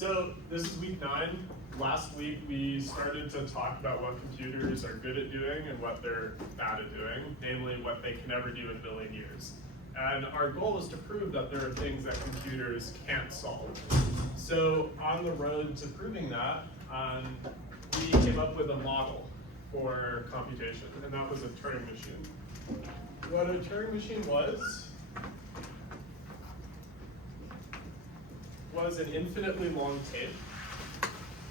So this is week 9. Last week we started to talk about what computers are good at doing and what they're bad at doing, namely what they can never do in a billion years. And our goal is to prove that there are things that computers can't solve. So on the road to proving that, we came up with a model for computation, and that was a Turing machine. What a Turing machine was an infinitely long tape.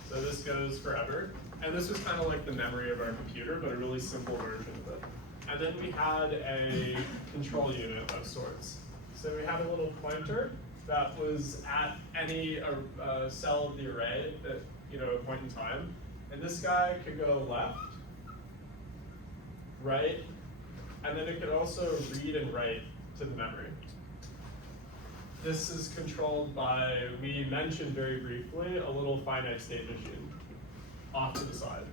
So this goes forever. And this was kind of like the memory of our computer, but a really simple version of it. And then we had a control unit of sorts. So we had a little pointer that was at any cell of the array at a point in time. And this guy could go left, right, and then it could also read and write to the memory. This is controlled by, we mentioned very briefly, a little finite state machine off to the side.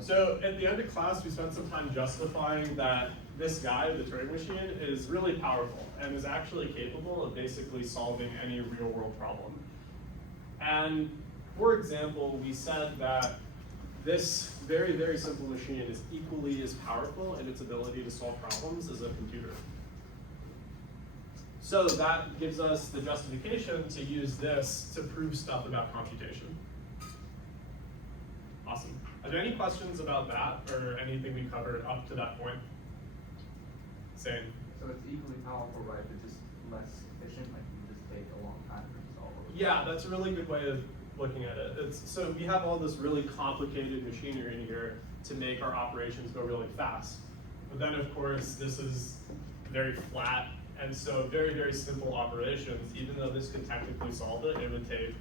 So at the end of class, we spent some time justifying that this guy, the Turing machine, is really powerful and is actually capable of basically solving any real world problem. And for example, we said that this very, very simple machine is equally as powerful in its ability to solve problems as a computer. So that gives us the justification to use this to prove stuff about computation. Awesome. Are there any questions about that or anything we covered up to that point? Same. So it's equally powerful, right, but just less efficient, like you just take a long time to solve it? Yeah, that's a really good way of looking at it. So we have all this really complicated machinery in here to make our operations go really fast. But then of course, this is very flat. And so very, very simple operations, even though this could technically solve it, it would take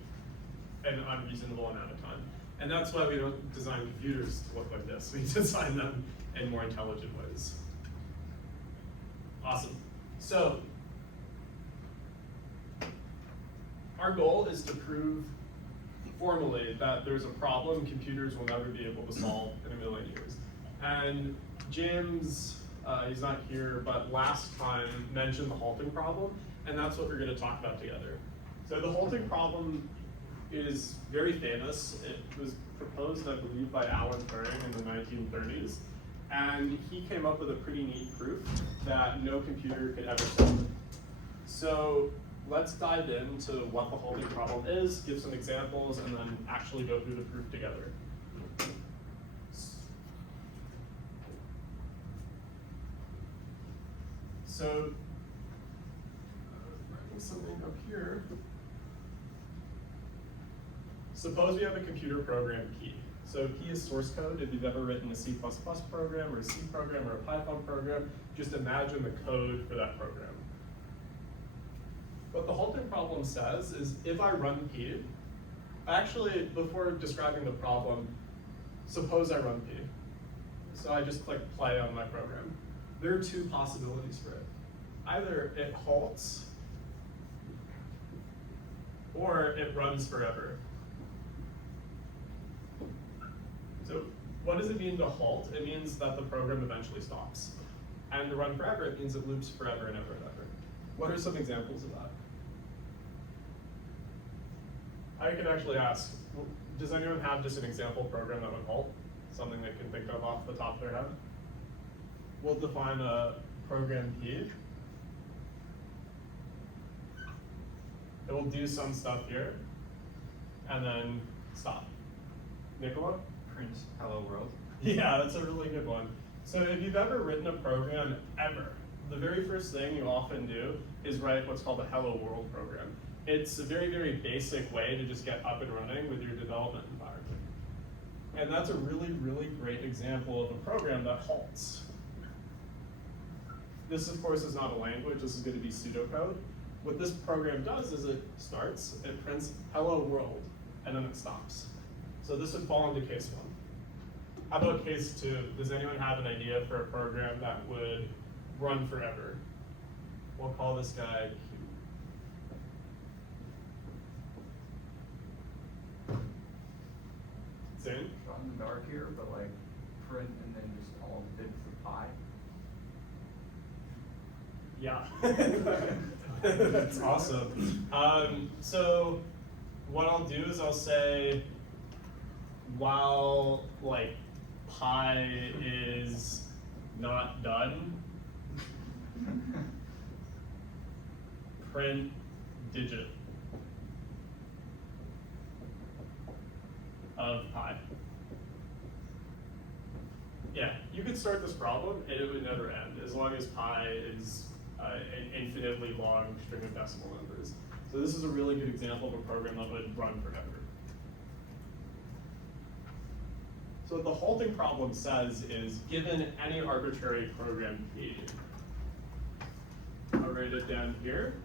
an unreasonable amount of time. And that's why we don't design computers to look like this. We design them in more intelligent ways. Awesome. So our goal is to prove formally that there's a problem computers will never be able to solve in a million years. And James, he's not here, but last time mentioned the halting problem, and that's what we're going to talk about together. So the halting problem is very famous. It was proposed, I believe, by Alan Turing in the 1930s, and he came up with a pretty neat proof that no computer could ever solve it. So let's dive into what the halting problem is, give some examples, and then actually go through the proof together. So, writing something up here. Suppose we have a computer program P. So P is source code. If you've ever written a C++ program or a C program or a Python program, just imagine the code for that program. What the halting problem says is if I run P, actually, before describing the problem, suppose I run P. So I just click play on my program. There are two possibilities for it. Either it halts, or it runs forever. So what does it mean to halt? It means that the program eventually stops. And to run forever, it means it loops forever and ever and ever. What are some examples of that? I could actually ask, does anyone have just an example program that would halt? Something they can think of off the top of their head? We'll define a program P. It will do some stuff here, and then stop. Nicola? Print hello world. Yeah, that's a really good one. So if you've ever written a program ever, the very first thing you often do is write what's called a hello world program. It's a very, very basic way to just get up and running with your development environment. And that's a really, really great example of a program that halts. This, of course, is not a language. This is going to be pseudocode. What this program does is it starts, it prints hello world, and then it stops. So this would fall into case 1. How about case 2? Does anyone have an idea for a program that would run forever? We'll call this guy Q. Zane? Shot in the dark here, but like print and then just all bits of pi. Yeah, that's awesome. So what I'll do is I'll say, while like pi is not done, print digit of pi. Yeah, you could start this problem and it would never end as long as pi is an infinitely long string of decimal numbers. So this is a really good example of a program that would run forever. So what the halting problem says is, given any arbitrary program P, I'll write it down here.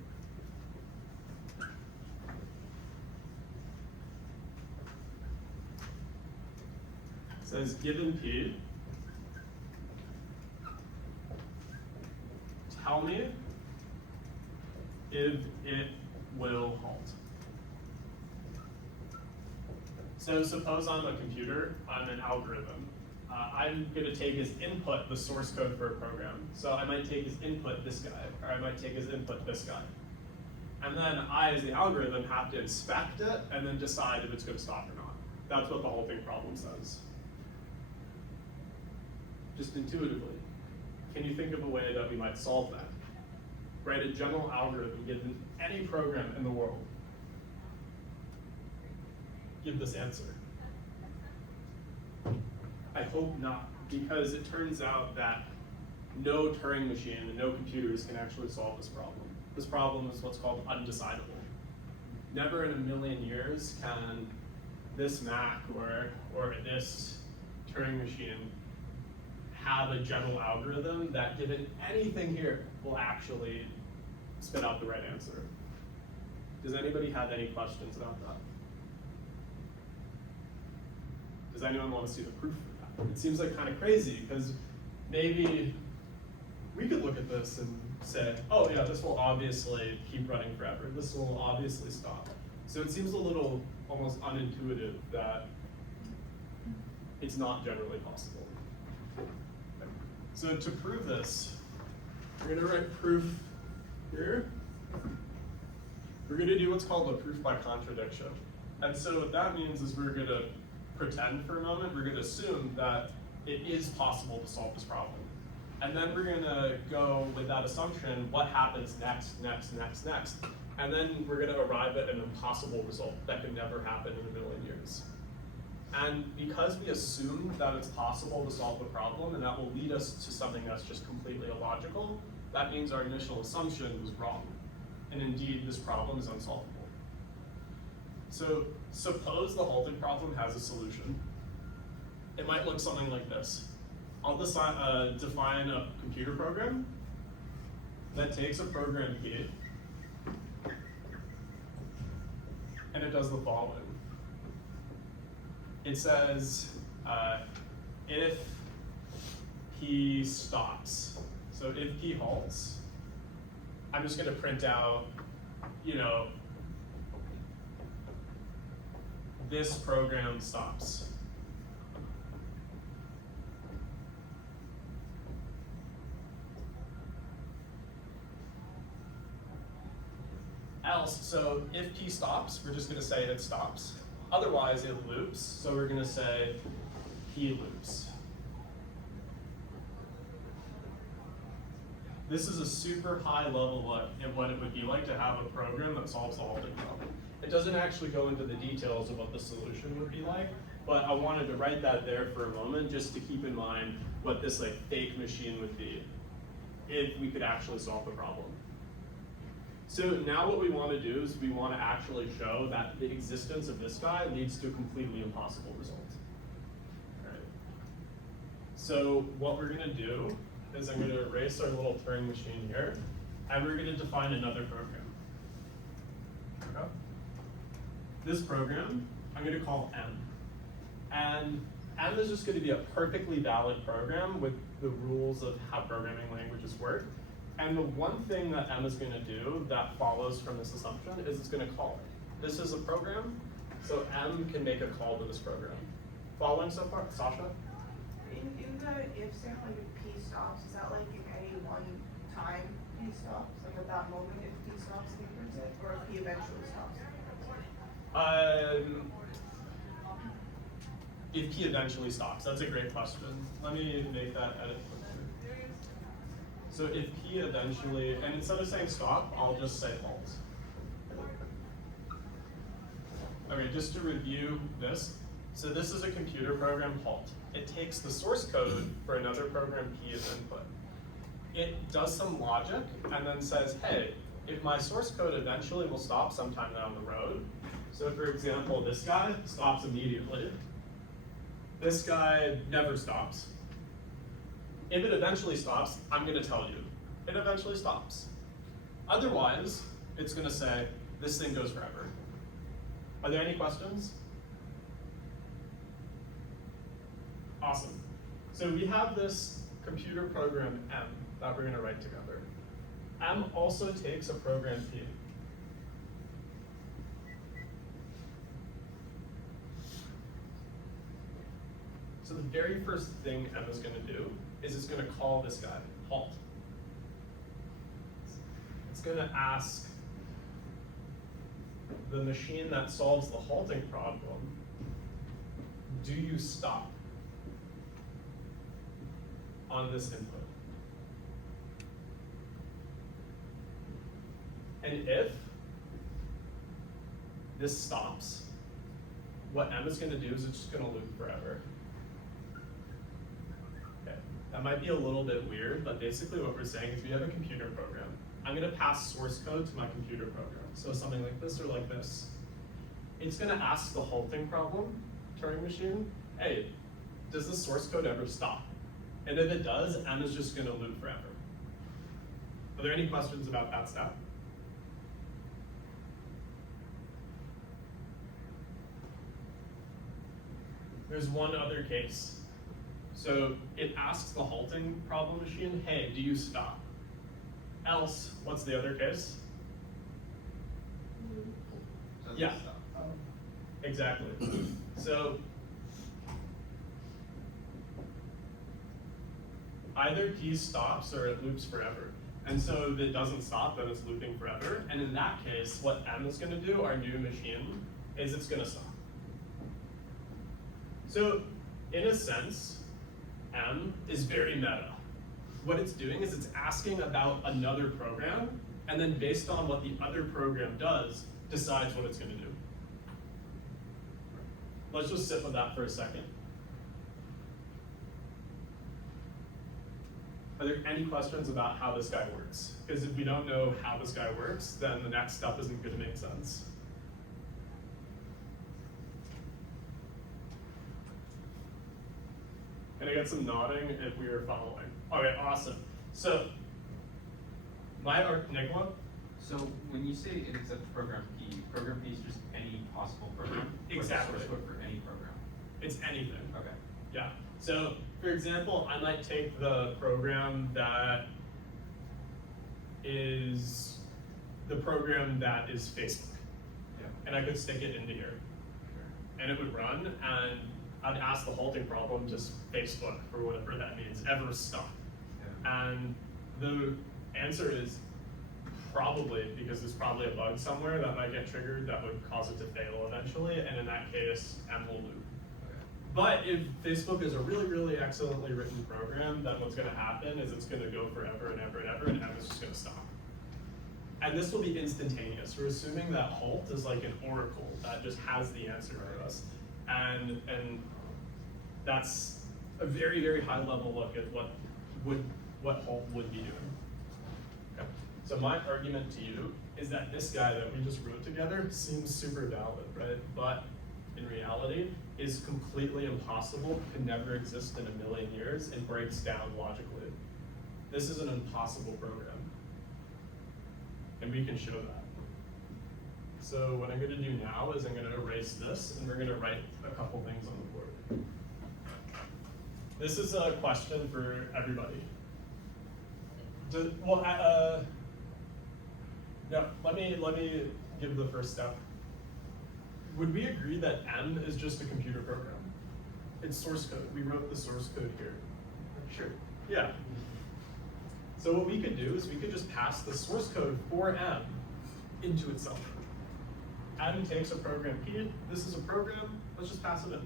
It says given P, tell me if it will halt. So suppose I'm a computer, I'm an algorithm. I'm gonna take as input the source code for a program. So I might take as input this guy, or I might take as input this guy. And then I, as the algorithm, have to inspect it and then decide if it's gonna stop or not. That's what the halting problem says. Just intuitively. Can you think of a way that we might solve that? Write a general algorithm given any program in the world. Give this answer. I hope not, because it turns out that no Turing machine and no computers can actually solve this problem. This problem is what's called undecidable. Never in a million years can this Mac or this Turing machine have a general algorithm that, given anything here, will actually spit out the right answer. Does anybody have any questions about that? Does anyone want to see the proof for that? It seems like kind of crazy, because maybe we could look at this and say, oh yeah, this will obviously keep running forever. This will obviously stop. So it seems a little almost unintuitive that it's not generally possible. So to prove this, we're going to write proof here. We're going to do what's called a proof by contradiction. And so what that means is we're going to pretend for a moment, we're going to assume that it is possible to solve this problem. And then we're going to go with that assumption, what happens next. And then we're going to arrive at an impossible result that could never happen in a million years. And because we assume that it's possible to solve the problem, and that will lead us to something that's just completely illogical, that means our initial assumption was wrong. And indeed, this problem is unsolvable. So suppose the halting problem has a solution. It might look something like this. I'll define a computer program that takes a program P, and it does the following. It says, if P stops, so if P halts, I'm just going to print out, this program stops. Else, so if P stops, we're just going to say it stops. Otherwise, it loops, so we're going to say P loops. This is a super high level look at what it would be like to have a program that solves the halting problem. It doesn't actually go into the details of what the solution would be like, but I wanted to write that there for a moment just to keep in mind what this fake machine would be if we could actually solve the problem. So now what we want to do is we want to actually show that the existence of this guy leads to a completely impossible result. All right. So what we're going to do is I'm going to erase our little Turing machine here, and we're going to define another program. Okay. This program, I'm going to call M. And M is just going to be a perfectly valid program with the rules of how programming languages work. And the one thing that M is going to do that follows from this assumption is it's going to call it. This is a program, so M can make a call to this program. Following so far? Sasha? In the if statement, if P stops, is that like in any one time P stops? Like at that moment, if P stops, he prints it? Or if P eventually stops, he prints it? if P eventually stops? That's a great question. Let me make that edit quickly. So if P eventually, and instead of saying stop, I'll just say halt. Okay, just to review this. So this is a computer program, halt. It takes the source code for another program P as input. It does some logic and then says, hey, if my source code eventually will stop sometime down the road, so for example, this guy stops immediately. This guy never stops. If it eventually stops, I'm gonna tell you, it eventually stops. Otherwise, it's gonna say, this thing goes forever. Are there any questions? Awesome. So we have this computer program M that we're gonna write together. M also takes a program P. So the very first thing M is gonna do is it's gonna call this guy, halt. It's gonna ask the machine that solves the halting problem, do you stop on this input? And if this stops, what M is gonna do is it's just gonna loop forever. Okay, that might be a little bit weird, but basically what we're saying is we have a computer program. I'm gonna pass source code to my computer program. So something like this or like this. It's gonna ask the halting problem, Turing Machine, hey, does the source code ever stop? And if it does, M is just gonna loop forever. Are there any questions about that step? There's one other case. So it asks the halting problem machine, hey, do you stop? Else, what's the other case? Yeah, exactly. So either P stops or it loops forever. And so if it doesn't stop, then it's looping forever. And in that case, what M is gonna do, our new machine, is it's gonna stop. So in a sense, M is very meta. What it's doing is it's asking about another program, and then based on what the other program does, decides what it's gonna do. Let's just sit with that for a second. Are there any questions about how this guy works? Because if we don't know how this guy works, then the next step isn't gonna make sense. Can I get some nodding if we are following? Okay, awesome. So, Nicola? So when you say it accepts program P is just any possible program? Exactly. Or the source code for any program? It's anything. Okay. Yeah. So, for example, I might take the program that is Facebook. Yeah. And I could stick it into here. Sure. And it would run, and I'd ask the halting problem, just Facebook, for whatever that means, ever stop. Yeah. And the answer is probably, because there's probably a bug somewhere that might get triggered that would cause it to fail eventually, and in that case, M will loop. Okay. But if Facebook is a really, really excellently written program, then what's gonna happen is it's gonna go forever and ever and ever, and M is just gonna stop. And this will be instantaneous. We're assuming that halt is like an oracle that just has the answer for us. And that's a very, very high level look at what halt would be doing. Okay. So my argument to you is that this guy that we just wrote together seems super valid, right? But in reality is completely impossible, can never exist in a million years, and breaks down logically. This is an impossible program. And we can show that. So what I'm gonna do now is I'm gonna erase this, and we're gonna write a couple things on the board. This is a question for everybody. No, let me give the first step. Would we agree that M is just a computer program? It's source code. We wrote the source code here. Sure. Yeah. So what we could do is we could just pass the source code for M into itself. M takes a program P. This is a program. Let's just pass it in.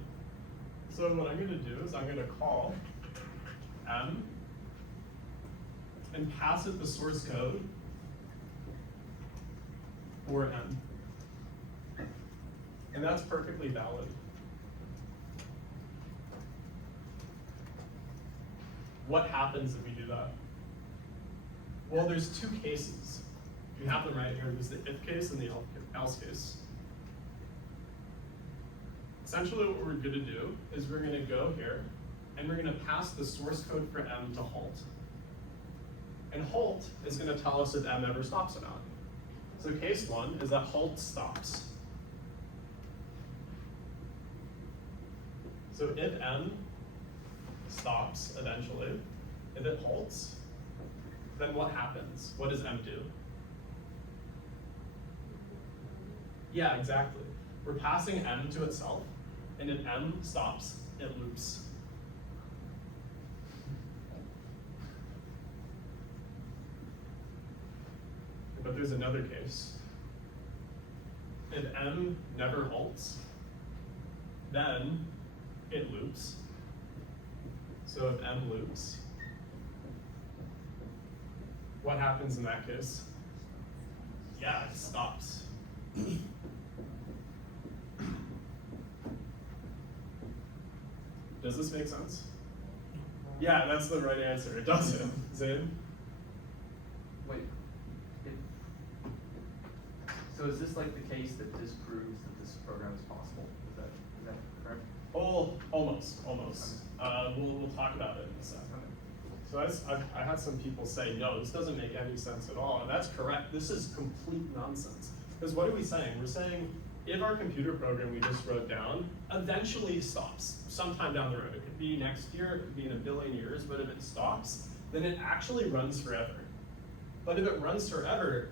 So what I'm gonna do is I'm gonna call M and pass it the source code for M. And that's perfectly valid. What happens if we do that? Well, there's two cases. We have them right here. There's the if case and the else case. Essentially what we're gonna do is we're gonna go here and we're gonna pass the source code for M to halt. And halt is gonna tell us if M ever stops or not. So case one is that halt stops. So if M stops eventually, if it halts, then what happens? What does M do? Yeah, exactly. We're passing M to itself, and if M stops, it loops. But there's another case. If M never halts, then it loops. So if M loops, what happens in that case? Yeah, it stops. Does this make sense? Yeah, that's the right answer. It doesn't. Zayn? Wait. So is this like the case that disproves that this program is possible? Is that correct? Oh, almost. We'll talk about it in a second. So I had some people say, no, this doesn't make any sense at all, and that's correct. This is complete nonsense. Because what are we saying? We're saying if our computer program we just wrote down eventually stops sometime down the road. It could be next year, it could be in a billion years, but if it stops, then it actually runs forever. But if it runs forever,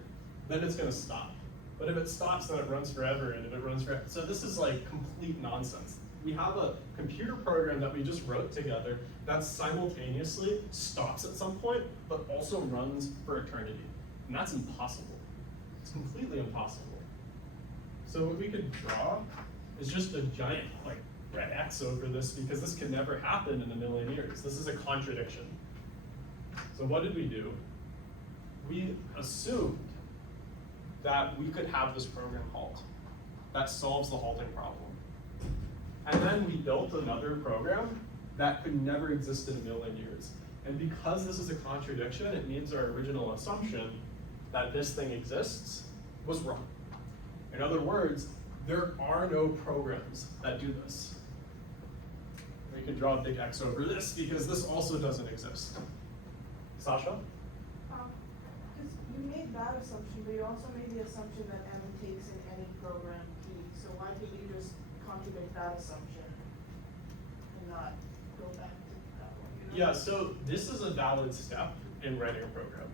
then it's gonna stop. But if it stops, then it runs forever, and if it runs forever. So this is like complete nonsense. We have a computer program that we just wrote together that simultaneously stops at some point, but also runs for eternity. And that's impossible. It's completely impossible. So what we could draw is just a giant like red X over this because this can never happen in a million years. This is a contradiction. So what did we do? We assumed that we could have this program halt that solves the halting problem. And then we built another program that could never exist in a million years. And because this is a contradiction, it means our original assumption that this thing exists was wrong. In other words, there are no programs that do this. We could draw a big X over this because this also doesn't exist. Sasha? Because you made that assumption, but you also made the assumption that M takes in any program key. So why did you just contradict that assumption and not go back to that one? You know? Yeah, so this is a valid step in writing a program.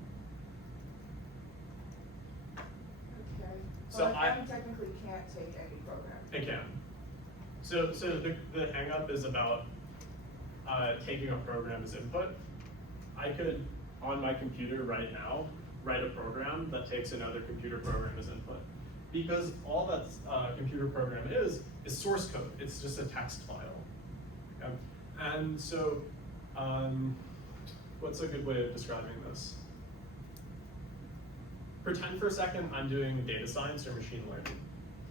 Okay. So But M technically can't take any program. It can. So the hang up is about taking a program as input. I could, on my computer right now, write a program that takes another computer program as input. Because all that computer program is source code. It's just a text file. Okay? And so, what's a good way of describing this? Pretend for a second I'm doing data science or machine learning.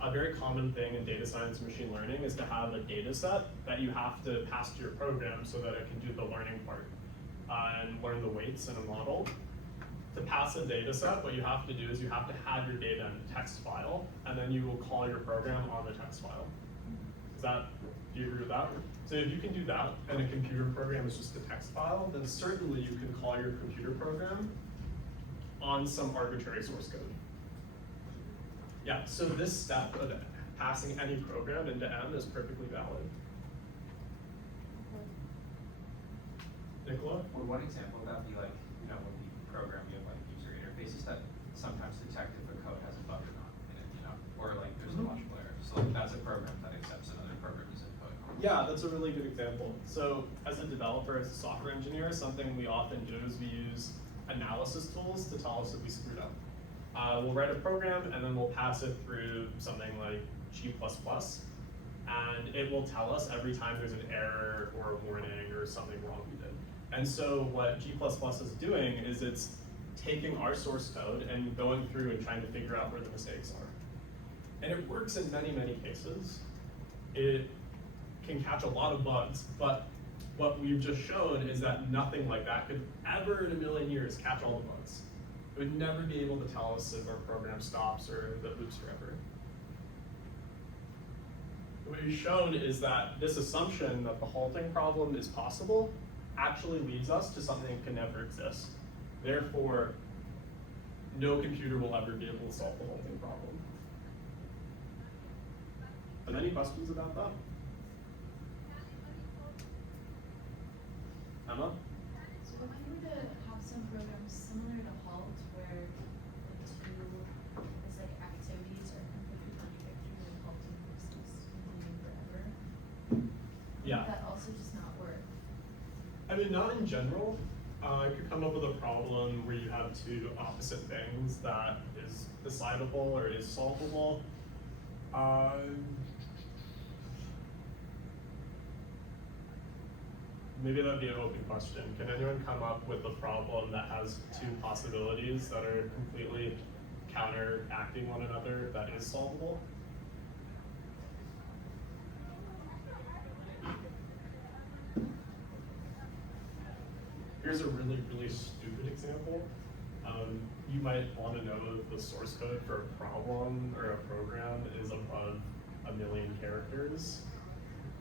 A very common thing in data science and machine learning is to have a data set that you have to pass to your program so that it can do the learning part and learn the weights in a model. To pass a data set, what you have to do is you have to have your data in a text file, and then you will call your program on the text file. Do you agree with that? So if you can do that, and a computer program is just a text file, then certainly you can call your computer program on some arbitrary source code. Yeah, so this step of passing any program into M is perfectly valid. Nicola? Would one example of that be like, you know, when you program, you have like user interfaces that sometimes detect if a code has a bug or not in it, you know, or like there's a logical error. So like that's a program that accepts another program's input. Yeah, that's a really good example. So as a developer, as a software engineer, something we often do is we use analysis tools to tell us if we screwed up. We'll write a program and then we'll pass it through something like G++. and it will tell us every time there's an error or a warning or something wrong we did. And so what G++ is doing is it's taking our source code and going through and trying to figure out where the mistakes are. And it works in many, many cases. It can catch a lot of bugs, but what we've just shown is that nothing like that could ever in a million years catch all the bugs. It would never be able to tell us if our program stops or if it loops forever. What we've shown is that this assumption that the halting problem is possible actually leads us to something that can never exist. Therefore, no computer will ever be able to solve the halting problem. Are there any questions about that? Emma? So if you were to have some programs similar to Halt, where the two is like activities are completely contradictory and halting is just continuing forever, Yeah. would that also just not work? I mean, not in general. I could come up with a problem where you have two opposite things that is decidable or is solvable. Maybe that'd be an open question. Can anyone come up with a problem that has two possibilities that are completely counteracting one another that is solvable? Here's a really, really stupid example. You might want to know if the source code for a problem or a program is above 1 million characters.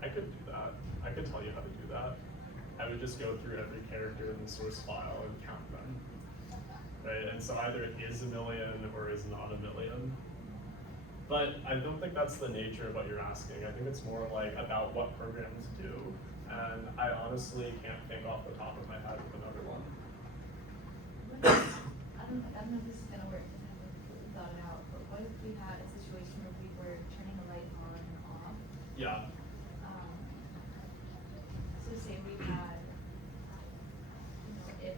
I could do that. I could tell you how to do that. I would just go through every character in the source file and count them. Right? And so either it is 1 million or is not 1 million. But I don't think that's the nature of what you're asking. I think it's more like about what programs do. And I honestly can't think off the top of my head of another one. I don't know if this is gonna work, because I haven't completely thought it out, but what if we had a situation where we were turning a light on and off? Yeah. So say we had, if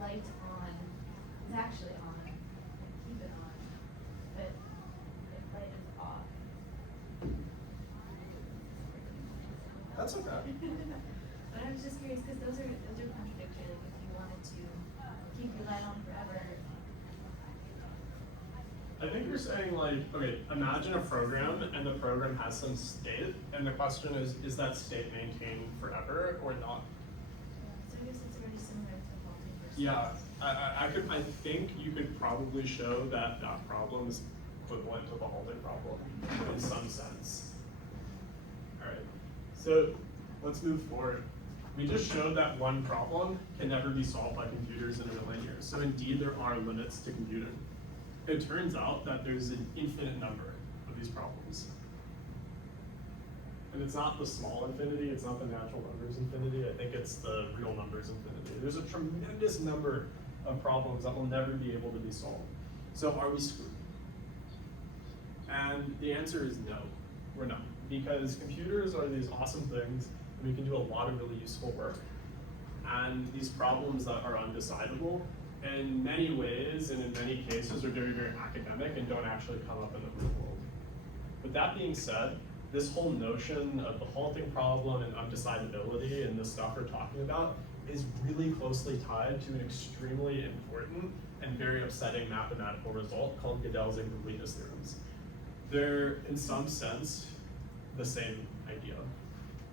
light's on, it's actually on, keep it on, but if light is off. That's okay. But I was just curious, because those are contradictory, like if you wanted to keep your light on forever. I think you're saying like, okay, imagine a program and the program has some state, and the question is that state maintained forever or not? So I guess it's very similar to halting versus. Yeah, I think you could probably show that that problem is equivalent to the halting problem in some sense. All right, so let's move forward. We just showed that one problem can never be solved by computers in 1 million years. So indeed, there are limits to computing. It turns out that there's an infinite number of these problems. And it's not the small infinity, it's not the natural numbers infinity, I think it's the real numbers infinity. There's a tremendous number of problems that will never be able to be solved. So are we screwed? And the answer is no, we're not. Because computers are these awesome things, and we can do a lot of really useful work. And these problems that are undecidable, in many ways and in many cases, are very, very academic and don't actually come up in the real world. With that being said, this whole notion of the halting problem and undecidability and the stuff we're talking about is really closely tied to an extremely important and very upsetting mathematical result called Gödel's incompleteness theorems. They're, in some sense, the same idea.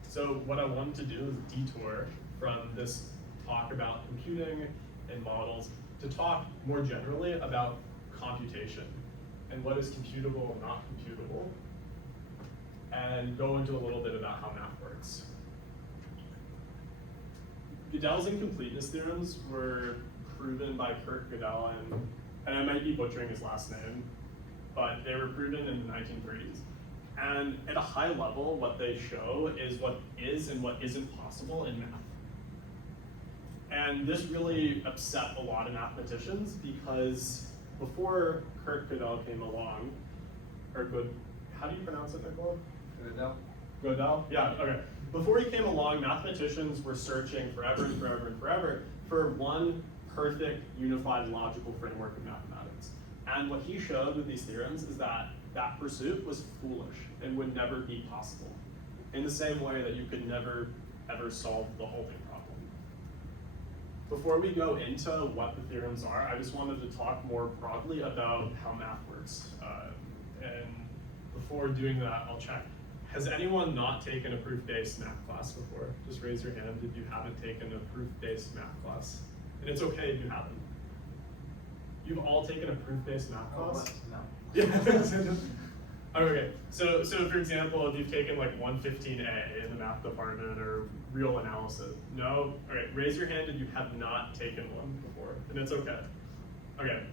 So what I wanted to do is detour from this talk about computing and models to talk more generally about computation and what is computable and not computable, and go into a little bit about how math works. Gödel's incompleteness theorems were proven by Gödel, and I might be butchering his last name, but they were proven in the 1930s. And at a high level, what they show is what is and what isn't possible in math. And this really upset a lot of mathematicians because before Gödel came along, or how do you pronounce it, Nicole? Gödel? Godel? Yeah, okay. Before he came along, mathematicians were searching forever and forever and forever for one perfect, unified, logical framework of mathematics. And what he showed with these theorems is that that pursuit was foolish and would never be possible. In the same way that you could never, ever solve the halting problem. Before we go into what the theorems are, I just wanted to talk more broadly about how math works. And before doing that, I'll check. Has anyone not taken a proof-based math class before? Just raise your hand if you haven't taken a proof-based math class. And it's okay if you haven't. You've all taken a proof-based math class? No. Yeah. Okay, so for example, if you've taken like 115A in the math department or real analysis, no? Okay, raise your hand if you have not taken one before, and it's okay. Okay,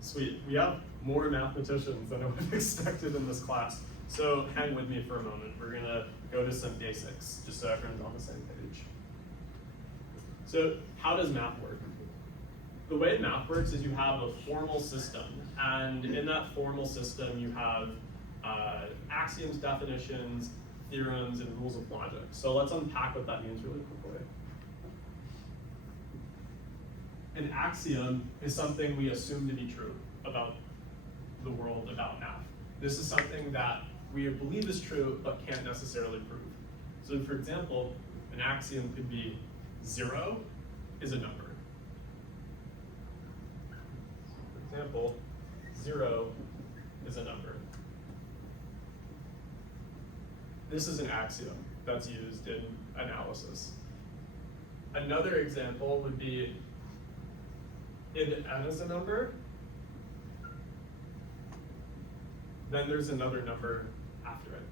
sweet. We have more mathematicians than I would have expected in this class. So hang with me for a moment. We're gonna go to some basics, just so everyone's on the same page. So how does math work? The way math works is you have a formal system, and in that formal system you have axioms, definitions, theorems, and rules of logic. So let's unpack what that means really quickly. An axiom is something we assume to be true about the world, about math. This is something that we believe is true, but can't necessarily prove. So for example, an axiom could be 0 is a number. For example, 0 is a number. This is an axiom that's used in analysis. Another example would be if n is a number, then there's another number after it.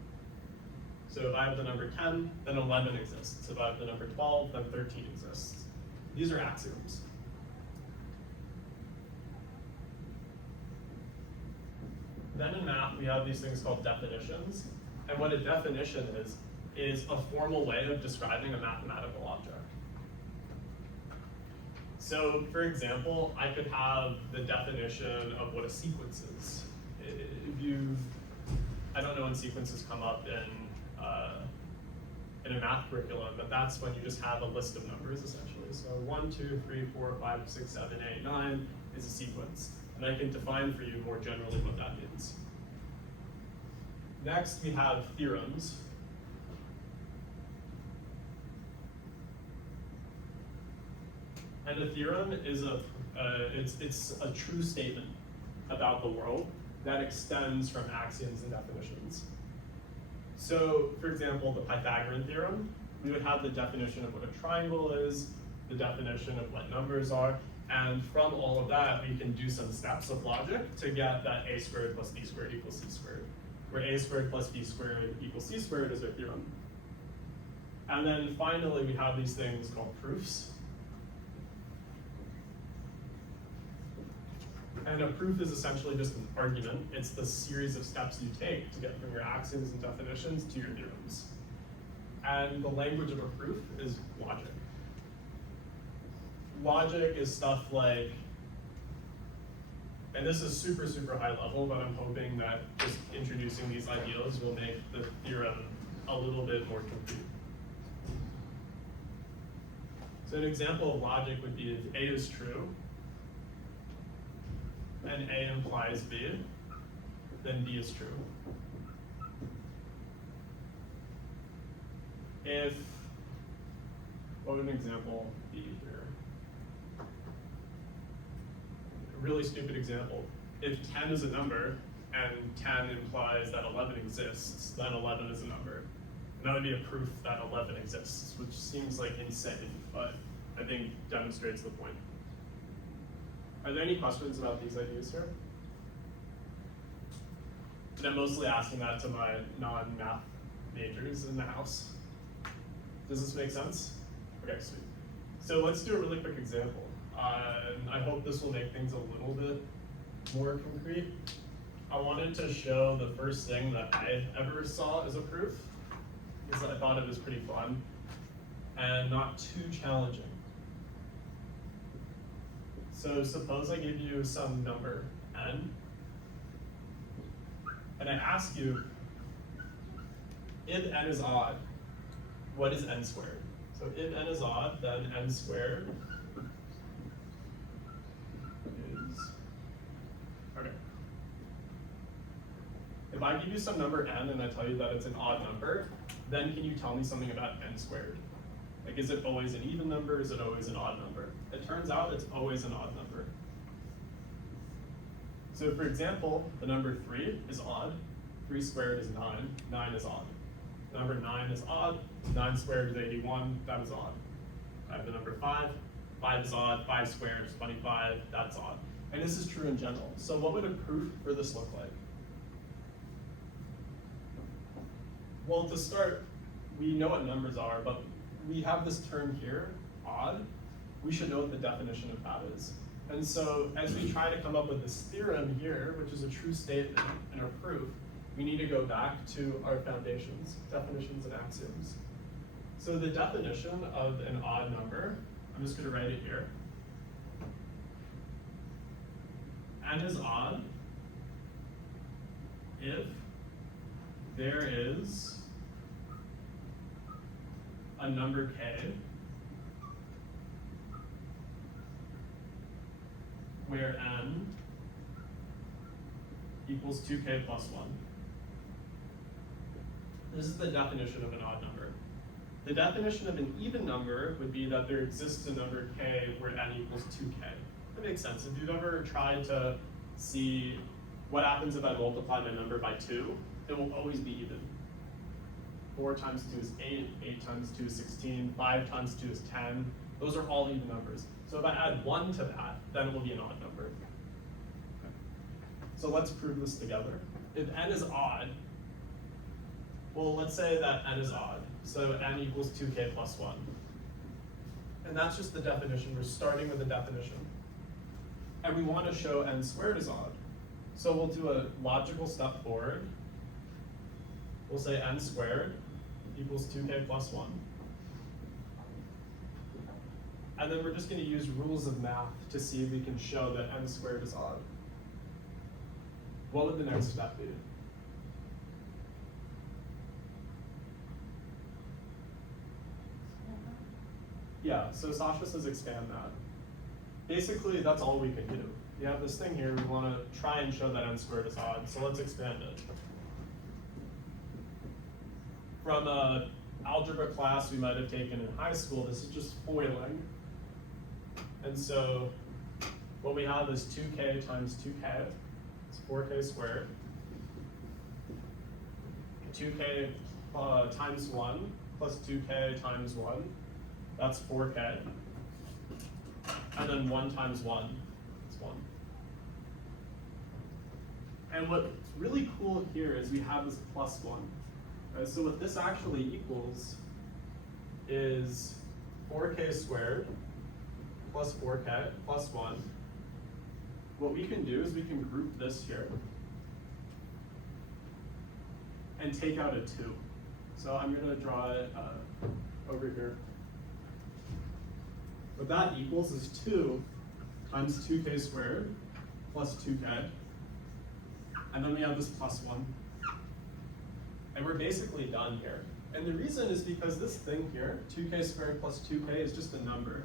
So if I have the number 10, then 11 exists. If I have the number 12, then 13 exists. These are axioms. Then in math, we have these things called definitions. And what a definition is a formal way of describing a mathematical object. So for example, I could have the definition of what a sequence is. I don't know when sequences come up in a math curriculum, but that's when you just have a list of numbers essentially. So 1, 2, 3, 4, 5, 6, 7, 8, 9 is a sequence. And I can define for you more generally what that means. Next, we have theorems. And a theorem is it's a true statement about the world that extends from axioms and definitions. So, for example, the Pythagorean theorem, we would have the definition of what a triangle is, the definition of what numbers are, and from all of that, we can do some steps of logic to get that a squared plus b squared equals c squared, where a squared plus b squared equals c squared is our theorem. And then finally, we have these things called proofs. And a proof is essentially just an argument. It's the series of steps you take to get from your axioms and definitions to your theorems. And the language of a proof is logic. Logic is stuff like, and this is super, super high level, but I'm hoping that just introducing these ideas will make the theorem a little bit more complete. So an example of logic would be if A is true, and A implies B, then B is true. If, what would an example be here? A really stupid example. If 10 is a number, and 10 implies that 11 exists, then 11 is a number. And that would be a proof that 11 exists, which seems like insane, but I think demonstrates the point. Are there any questions about these ideas here? And I'm mostly asking that to my non-math majors in the house. Does this make sense? Okay, sweet. So let's do a really quick example. And I hope this will make things a little bit more concrete. I wanted to show the first thing that I ever saw as a proof, because I thought it was pretty fun and not too challenging. So suppose I give you some number, n, and I ask you, if n is odd, what is n squared? So if n is odd, then n squared is, okay. If I give you some number n and I tell you that it's an odd number, then can you tell me something about n squared? Like, is it always an even number? Is it always an odd number? It turns out it's always an odd number. So for example, the number 3 is odd. 3 squared is 9. 9 is odd. The number 9 is odd. 9 squared is 81. That is odd. I have the number 5. 5 is odd. 5 squared is 25. That's odd. And this is true in general. So what would a proof for this look like? Well, to start, we know what numbers are, but we have this term here, odd. We should know what the definition of that is. And so as we try to come up with this theorem here, which is a true statement and a proof, we need to go back to our foundations, definitions and axioms. So the definition of an odd number, I'm just going to write it here. N is odd if there is a number k where n equals 2k plus 1. This is the definition of an odd number. The definition of an even number would be that there exists a number k where n equals 2k. That makes sense. If you've ever tried to see what happens if I multiply my number by 2, it will always be even. 4 times 2 is 8, 8 times 2 is 16, 5 times 2 is 10. Those are all even numbers. So if I add 1 to that, then it will be an odd number. Okay. So let's prove this together. If n is odd, well, let's say that n is odd. So n equals 2k plus 1. And that's just the definition. We're starting with the definition. And we want to show n squared is odd. So we'll do a logical step forward. We'll say n squared equals 2k plus 1. And then we're just going to use rules of math to see if we can show that n squared is odd. What would the next step be? Yeah, so Sasha says expand that. Basically, that's all we can do. You have this thing here, we want to try and show that n squared is odd, so let's expand it. From an algebra class we might have taken in high school, this is just foiling. And so what we have is 2k times 2k, it's 4k squared. 2k times 1 plus 2k times 1, that's 4k. And then 1 times 1 is 1. And what's really cool here is we have this plus 1. Right? So what this actually equals is 4k squared plus 4k plus 1. What we can do is we can group this here and take out a 2. So I'm going to draw it over here. What that equals is 2 times 2k squared plus 2k. And then we have this plus 1. And we're basically done here. And the reason is because this thing here, 2k squared plus 2k, is just a number.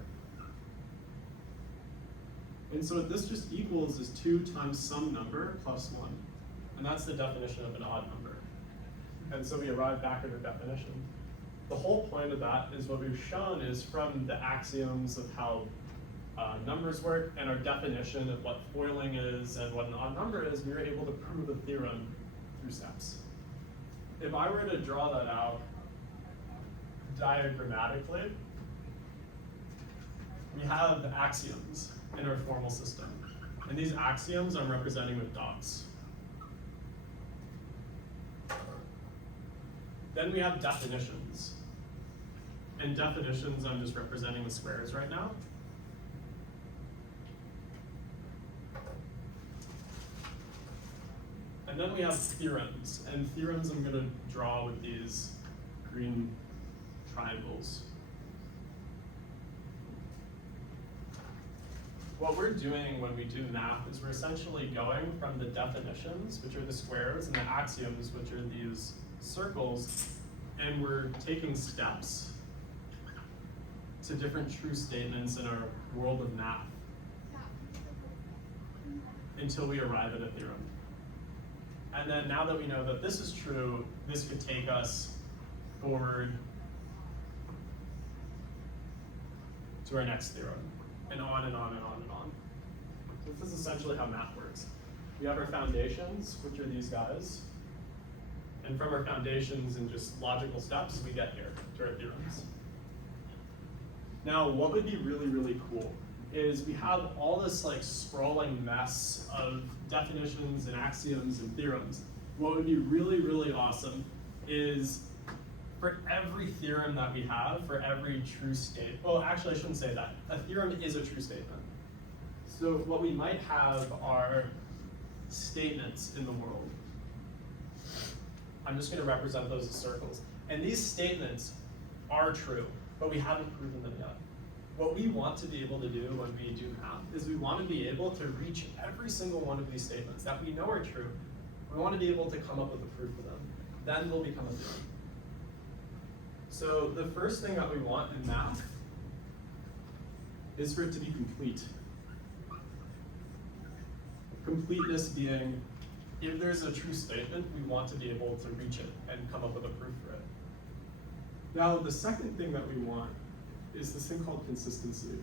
And so what this just equals is 2 times some number plus 1. And that's the definition of an odd number. And so we arrive back at our definition. The whole point of that is what we've shown is from the axioms of how numbers work and our definition of what foiling is and what an odd number is, we were able to prove a theorem through steps. If I were to draw that out diagrammatically, we have axioms in our formal system. And these axioms I'm representing with dots. Then we have definitions. And definitions I'm just representing with squares right now. And then we have theorems. And theorems I'm going to draw with these green triangles. What we're doing when we do math is we're essentially going from the definitions, which are the squares, and the axioms, which are these circles, and we're taking steps to different true statements in our world of math until we arrive at a theorem. And then now that we know that this is true, this could take us forward to our next theorem, and on and on and on and on. So this is essentially how math works. We have our foundations, which are these guys. And from our foundations and just logical steps, we get here to our theorems. Now, what would be really, really cool is we have all this like sprawling mess of definitions and axioms and theorems. What would be really, really awesome is for every theorem that we have, for every true state, well, actually I shouldn't say that. A theorem is a true statement. So what we might have are statements in the world. I'm just going to represent those as circles. And these statements are true, but we haven't proven them yet. What we want to be able to do when we do math is we want to be able to reach every single one of these statements that we know are true. We want to be able to come up with a proof for them. Then they'll become a theorem. So the first thing that we want in math is for it to be complete. Completeness being, if there's a true statement, we want to be able to reach it and come up with a proof for it. Now, the second thing that we want is this thing called consistency.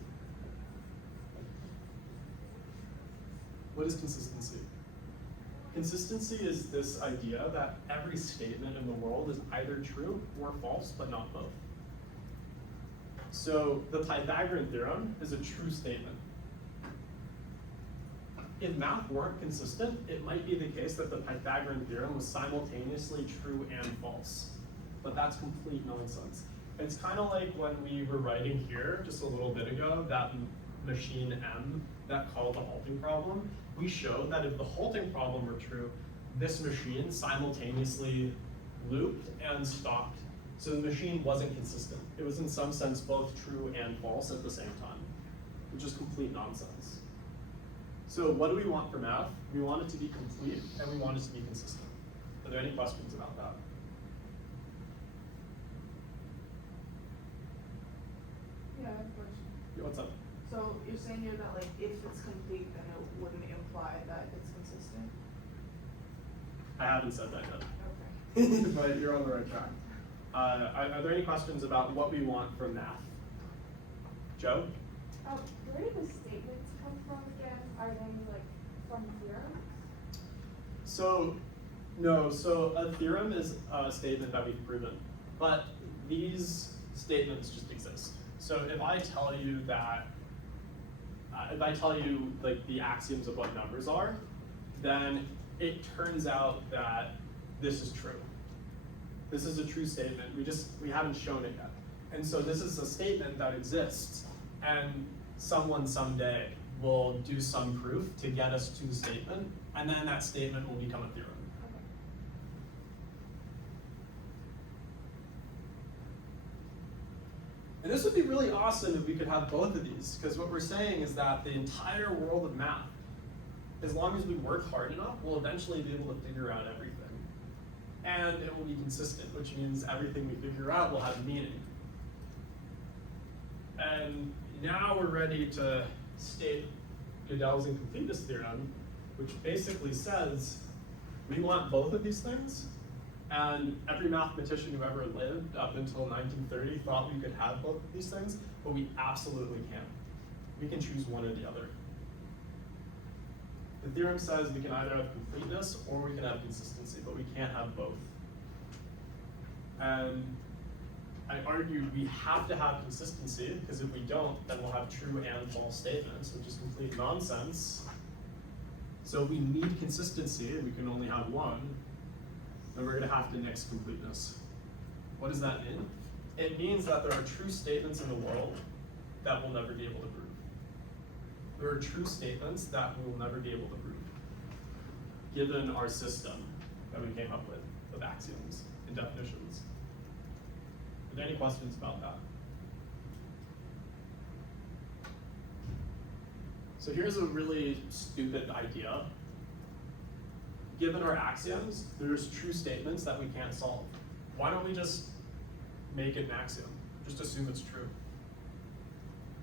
What is consistency? Consistency is this idea that every statement in the world is either true or false, but not both. So the Pythagorean theorem is a true statement. If math weren't consistent, it might be the case that the Pythagorean theorem was simultaneously true and false. But that's complete nonsense. It's kind of like when we were writing here just a little bit ago, that machine M that called the halting problem. We showed that if the halting problem were true, this machine simultaneously looped and stopped. So the machine wasn't consistent. It was in some sense both true and false at the same time, which is complete nonsense. So what do we want for math? We want it to be complete and we want it to be consistent. Are there any questions about that? Yeah, I have a question. Yeah, what's up? So you're saying here that like if it's complete, then it wouldn't imply that it's consistent? I haven't said that yet. Okay. But you're on the right track. Are there any questions about what we want from math? Joe? Where do the statements come from again? Are they like from theorems? So, no, so a theorem is a statement that we've proven, but these statements just exist. So if I tell you that, like the axioms of what numbers are, then it turns out that this is true. This is a true statement. We haven't shown it yet. And so this is a statement that exists, and someone someday will do some proof to get us to the statement, and then that statement will become a theorem. And this would be really awesome if we could have both of these, because what we're saying is that the entire world of math, as long as we work hard enough, we'll eventually be able to figure out everything. And it will be consistent, which means everything we figure out will have meaning. And now we're ready to state Gödel's incompleteness theorem, which basically says we want both of these things, and every mathematician who ever lived up until 1930 thought we could have both of these things, but we absolutely can't. We can choose one or the other. The theorem says we can either have completeness or we can have consistency, but we can't have both. And I argue we have to have consistency, because if we don't, then we'll have true and false statements, which is complete nonsense. So if we need consistency, we can only have one, then we're going to have to nix completeness. What does that mean? It means that there are true statements in the world that we'll never be able to prove. There are true statements that we will never be able to prove, given our system that we came up with of axioms and definitions. Are there any questions about that? So here's a really stupid idea. Given our axioms, there's true statements that we can't solve. Why don't we just make it an axiom? Just assume it's true.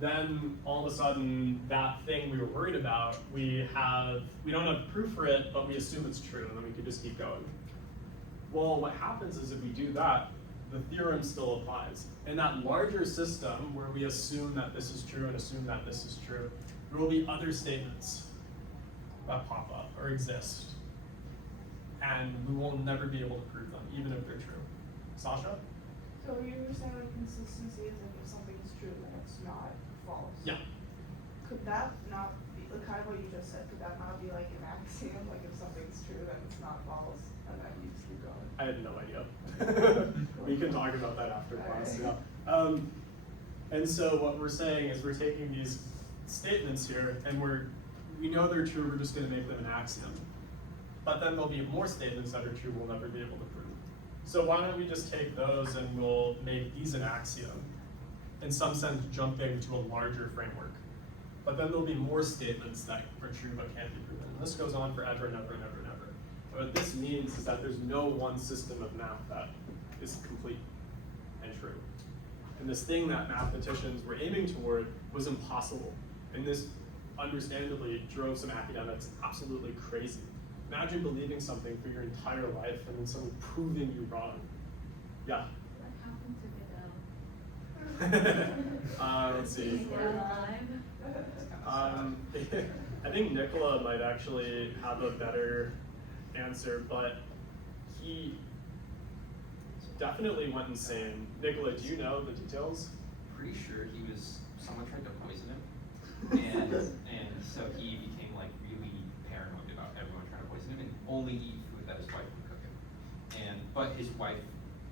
then all of a sudden that thing we were worried about, we don't have proof for it, but we assume it's true, and then we could just keep going. Well, what happens is if we do that, the theorem still applies. In that larger system where we assume that this is true and assume that this is true, there will be other statements that pop up or exist. And we will never be able to prove them, even if they're true. Sasha? So you were saying like consistency is like if something's true then it's not false. Yeah. Could that not be, like kind of what you just said, could that not be like an axiom, like if something's true then it's not false, and then you just keep going? I had no idea. We can talk about that after class. Alright. Yeah. And so what we're saying is we're taking these statements here, and we know they're true. We're just going to make them an axiom. But then there'll be more statements that are true we'll never be able to prove. So why don't we just take those and we'll make these an axiom, in some sense jumping to a larger framework. But then there'll be more statements that are true but can't be proven. And this goes on forever and ever and ever and ever. And what this means is that there's no one system of math that is complete and true. And this thing that mathematicians were aiming toward was impossible. And this, understandably, drove some academics absolutely crazy. Imagine believing something for your entire life and then someone proving you wrong. Yeah? What happened to Godel? Let's see. Is he alive? I think Nicola might actually have a better answer, but he definitely went insane. Nicola, do you know the details? Pretty sure someone tried to poison him, and so he became like really paranoid about everyone trying to poison him, and only eat food that his wife would cook him. But his wife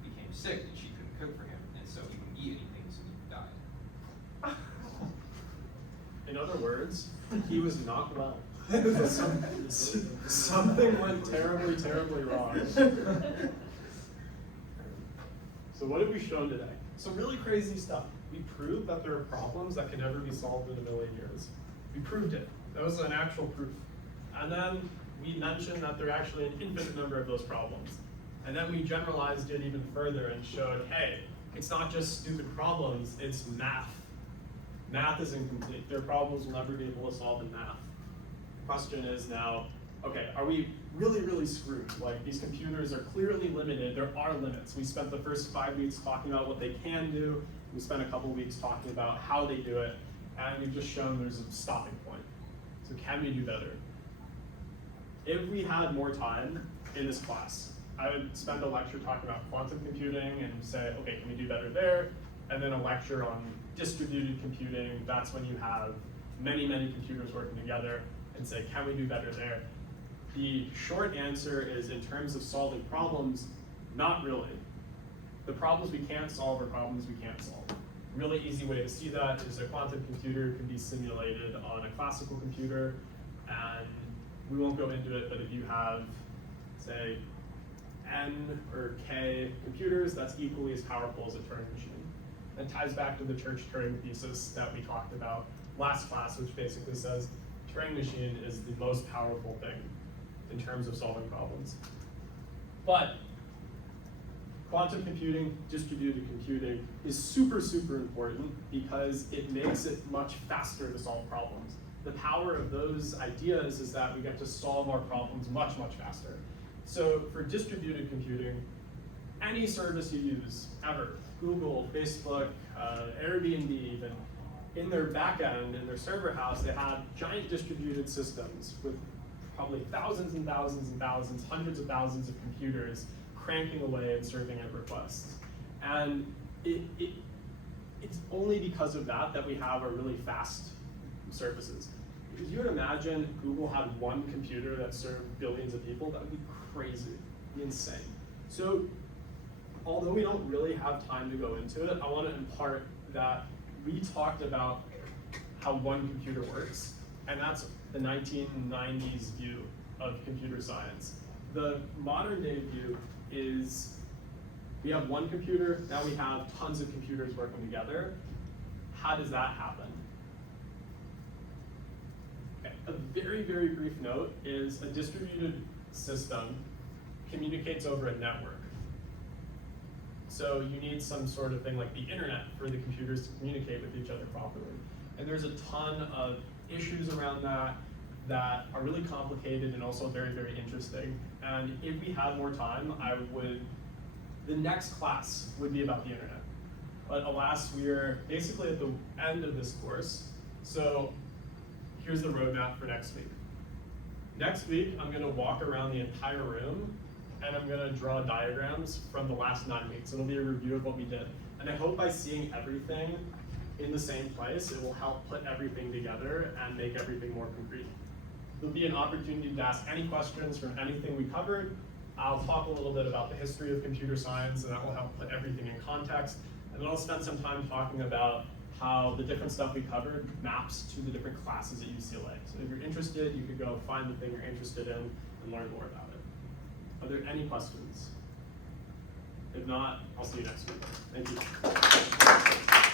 became sick and she couldn't cook for him, and so he wouldn't eat anything, so he died. In other words, he was not well. Something went terribly, terribly wrong. So what have we shown today? Some really crazy stuff. We proved that there are problems that can never be solved in a million years. We proved it. That was an actual proof. And then we mentioned that there are actually an infinite number of those problems. And then we generalized it even further and showed, hey, it's not just stupid problems, it's math. Math is incomplete. There are problems we'll never be able to solve in math. The question is now, okay, are we really, really screwed? Like, these computers are clearly limited. There are limits. We spent the first 5 weeks talking about what they can do. We spent a couple weeks talking about how they do it. And we've just shown there's a stopping point. So can we do better? If we had more time in this class, I would spend a lecture talking about quantum computing and say, okay, can we do better there? And then a lecture on distributed computing. That's when you have many, many computers working together, and say, can we do better there? The short answer is, in terms of solving problems, not really. The problems we can't solve are problems we can't solve. A really easy way to see that is a quantum computer can be simulated on a classical computer, and we won't go into it, but if you have, say, N or K computers, that's equally as powerful as a Turing machine. That ties back to the Church-Turing thesis that we talked about last class, which basically says Turing machine is the most powerful thing in terms of solving problems. But quantum computing, distributed computing is super, super important because it makes it much faster to solve problems. The power of those ideas is that we get to solve our problems much, much faster. So for distributed computing, any service you use, ever, Google, Facebook, Airbnb even, in their backend, in their server house, they have giant distributed systems with probably thousands and thousands and thousands, hundreds of thousands of computers cranking away and serving out requests. And it's only because of that that we have our really fast services. If you would imagine Google had one computer that served billions of people, that would be crazy, it'd be insane. So although we don't really have time to go into it, I want to impart that we talked about how one computer works, and that's the 1990s view of computer science. The modern day view is we have one computer, now we have tons of computers working together. How does that happen? Okay. A very, very brief note is a distributed system communicates over a network. So you need some sort of thing like the internet for the computers to communicate with each other properly. And there's a ton of issues around that are really complicated and also very, very interesting. And if we had more time, the next class would be about the internet. But alas, we are basically at the end of this course. So here's the roadmap for next week. Next week, I'm gonna walk around the entire room and I'm gonna draw diagrams from the last 9 weeks. It'll be a review of what we did. And I hope by seeing everything in the same place, it will help put everything together and make everything more concrete. There'll be an opportunity to ask any questions from anything we covered. I'll talk a little bit about the history of computer science, and that will help put everything in context. And then I'll spend some time talking about how the different stuff we covered maps to the different classes at UCLA. So if you're interested, you could go find the thing you're interested in and learn more about it. Are there any questions? If not, I'll see you next week. Thank you.